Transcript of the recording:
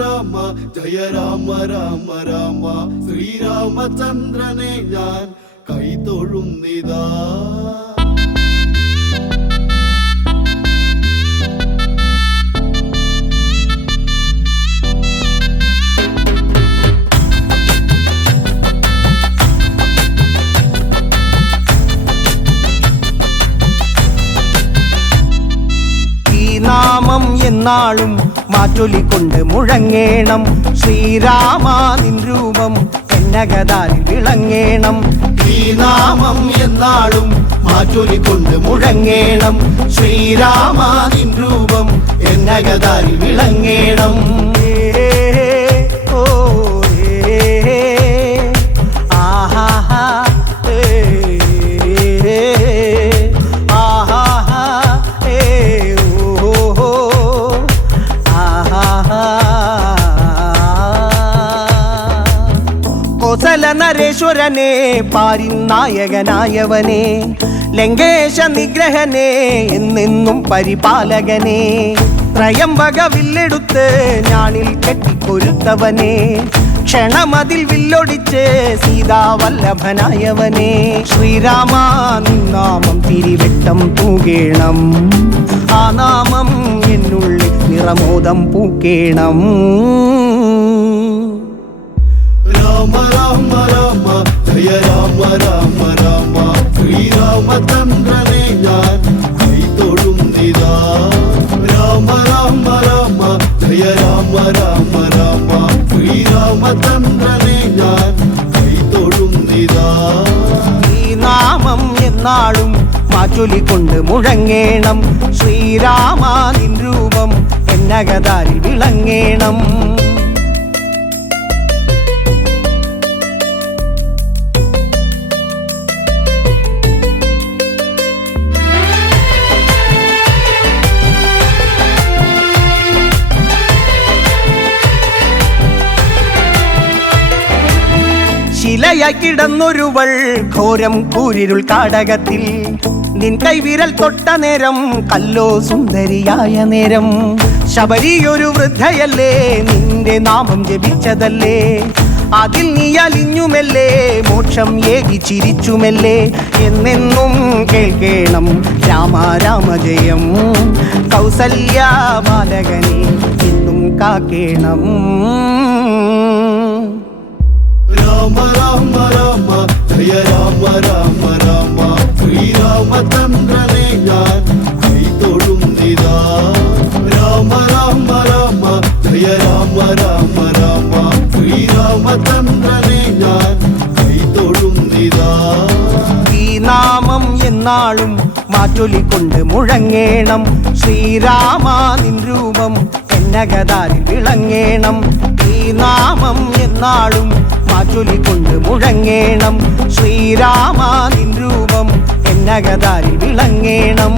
രാമ ജയ രാമ രാമ രാമ ശ്രീരാമചന്ദ്രനെ ഞാൻ കൈതൊഴുന്നിതാ. നാമം എന്നാളും മാറ്റൊലിക്കൊണ്ട് മുഴങ്ങേണം. ശ്രീരാമ നിൻ രൂപം എന്നകതാരിൽ വിളങ്ങേണം. ഈ നാമം എന്നാളും മാറ്റൊലിക്കൊണ്ട് മുഴങ്ങേണം. ശ്രീരാമ നിൻ രൂപം എന്നകതാരിൽ വിളങ്ങേണം. കോസല നരേശ്വരനെ പാരിനായകനായവനെ ലങ്കേശ നിഗ്രഹനെ എന്നെന്നും പരിപാലകനെ ത്രയംബക വില്ലെടുത്ത് ഞാണിൽ കെട്ടിക്കൊരുത്തവനെ ക്ഷണമതിൽ വില്ലൊടിച്ച് സീതാവല്ലഭനായവനെ ശ്രീരാമ നിന്നാമം തിരിവെട്ടം തൂകേണം. ആ നാമം എന്നുള്ളിൽ നിറമോദം പൂക്കേണം. രാമ രാമ രാമ ജയ രാമ രാമ രാമ ശ്രീരാമചന്ദ്രനെ ഞാൻ കൈതൊഴുന്നിതാ. രാമ രാമ രാമ ജയ രാമ രാമ രാമ ശ്രീരാമചന്ദ്രനെ ഞാൻ കൈതൊഴുന്നിതാ. ഈ നാമം എന്നാളും മാറ്റൊലിക്കൊണ്ട് മുഴങ്ങേണം. ശ്രീരാമ നിൻ രൂപം എന്നകതാരിൽ വിളങ്ങേണം. ശിലയായി കിടന്നൊരുവൾ ഘോരം കൂരിരുൾ കാടകത്തിൽ നിൻ കൈവിരൽ തൊട്ട നേരം കല്ലോ സുന്ദരിയായ നേരം ശബരിയൊരു വൃദ്ധയല്ലേ നിന്റെ നാമം ജപിച്ചതല്ലേ അതിൽ നീ അലിഞ്ഞുമല്ലേ മോക്ഷം ഏകി ചിരിച്ചുമല്ലേ എന്നെന്നും കേൾക്കേണം രാമ രാമ ജയം കൗസല്യ ബാലകനെ എന്നും കാക്കേണം. രാമ രാമ രാമ ജയ രാമ രാമ രാമ ശ്രീരാമചന്ദ്രനെ ഞാൻ കൈതൊഴുന്നിതാ. രാമ രാമ രാമ ജയ രാമ രാമ രാമ ശ്രീരാമചന്ദ്രനെ ഞാൻ കൈതൊഴുന്നിതാ. ഈ നാമം എന്നാളും മാറ്റൊലിക്കൊണ്ട് മുഴങ്ങേണം. ശ്രീരാമ നിൻ രൂപം എന്നകതാരിൽ വിളങ്ങേണം. ഈ നാമം എന്നാളും മാറ്റൊലിക്കൊണ്ട് മുഴങ്ങേണം. ശ്രീരാമ നിൻ രൂപം എന്നകതാരിൽ വിളങ്ങേണം.